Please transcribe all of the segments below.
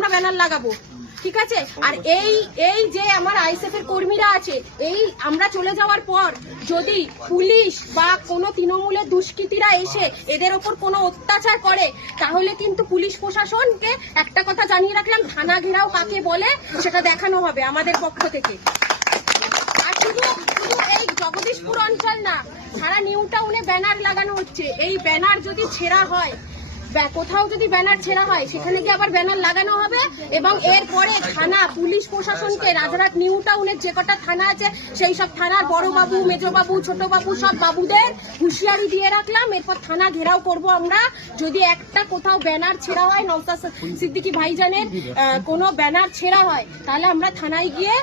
আমরা ব্যানার লাগাবো, ঠিক আছে? আর এই যে আমার আইএসএফ এর কর্মীরা আছে, এই আমরা চলে যাওয়ার পর যদি পুলিশ বা কোনো তৃণমূলের দুষ্কৃতীরা এসে এদের ওপর কোনো অত্যাচার করে, তাহলে কিন্তু পুলিশ প্রশাসনকে একটা কথা জানিয়ে রাখলাম, থানা ঘেরাও কাকে বলে সেটা দেখানো হবে আমাদের পক্ষ থেকে। আর শুধু এই জগদীশপুর অঞ্চল না, সারা নিউ টাউনে ব্যানার লাগানো হচ্ছে। এই ব্যানার যদি ছেঁড়া হয়, কোথাও যদি ব্যানার ছেঁড়া হয়, সেখানে কি আবার ব্যানার লাগানো হবে। এবং এরপরে থানা, পুলিশ প্রশাসনকে, রাজারহাট নিউ টাউনের যে কটা থানা আছে সেই সব থানার বড় বাবু, মেজো বাবু, ছোট বাবু, সব বাবুদের হুঁশিয়ারি দিয়ে রাখলাম। এরপর থানা ঘেরাও করব আমরা। যদি একটা কোথাও ব্যানার ছেঁড়া হয়, নওশাদ সিদ্দিকী ভাইজানের কোনো ব্যানার ছেঁড়া হয়, তাহলে আমরা থানায় গিয়ে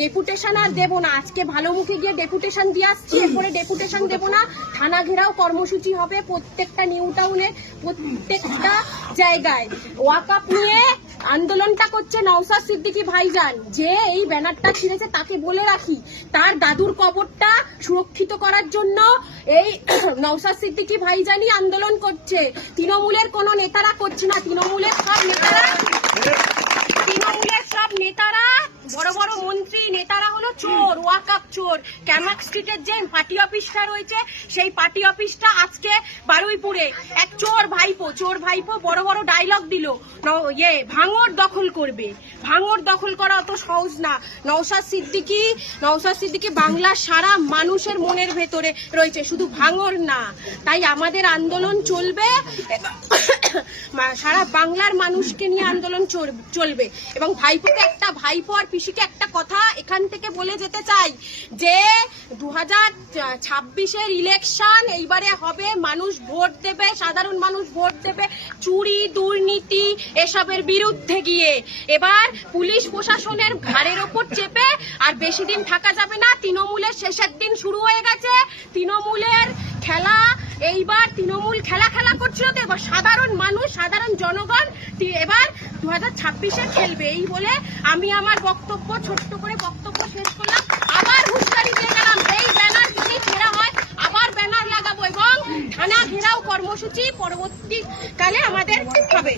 ডেপুটেশন আর দেবো না। আজকে ভালো মুখে গিয়ে ডেপুটেশন দিয়ে আসছি, এরপরে ডেপুটেশন দেবো না। থানা ঘেরাও কর্মসূচি হবে প্রত্যেকটা নিউ টাউনে, প্রত্যেকটা জায়গায়। ওয়াকআপ নিয়ে আন্দোলনটা করছে নওশাদ সিদ্দিকী ভাইজান। যে এই ব্যানারটা ছিঁড়েছে তাকে বলে রাখি, তার দাদুর কবরটা সুরক্ষিত করার জন্য এই নওশাদ সিদ্দিকী ভাইজানই আন্দোলন করছে। তৃণমূলের কোনো নেতারা করছে না। তৃণমূলের সব নেতারা, বড় বড় মন্ত্রী নেতারা হলো চোর, ওয়াকআপ চোর। ক্যামাক স্ট্রিটের যে পার্টি অফিসটা রয়েছে, সেই পার্টি অফিসটা আজকে বারুইপুরে এক চোর ভাইপো বড় বড় ডায়লগ দিল, ভাঙড় দখল করবে। ভাঙড় দখল করা অত সহজ না। নওশাদ সিদ্দিকী বাংলার সারা মানুষের মনের ভেতরে রয়েছে, শুধু ভাঙড় না। তাই আমাদের আন্দোলন চলবে, সারা বাংলার মানুষকে নিয়ে আন্দোলন চলবে। এবং ভাইপো আর পিসিকে একটা কথা এখান থেকে বলে যেতে চাই, যে 2026-এর ইলেকশন এইবারে হবে, মানুষ ভোট দেবে, সাধারণ মানুষ ভোট দেবে চুরি, দুর্নীতি এসবের বিরুদ্ধে গিয়ে। এবার পুলিশ প্রশাসনের ঘাড়ের ওপর চেপে আর বেশি দিন থাকা যাবে না। তৃণমূলের শেষের দিন শুরু হয়ে গেছে। তৃণমূলের খেলা, এইবার তৃণমূল খেলা করছিল, তো এবার সাধারণ মানুষ, সাধারণ জনগণ এবার 2026-এ খেলবে। এই বলে আমি আমার ছোট্ট করে বক্তব্য শেষ করলাম। আবার হুঁশিয়ারি দিয়ে গেলাম, এই ব্যানার যদি ছেঁড়া হয় আবার ব্যানার লাগাবো এবং থানা ঘেরাও কর্মসূচি পরবর্তীকালে আমাদের হবে।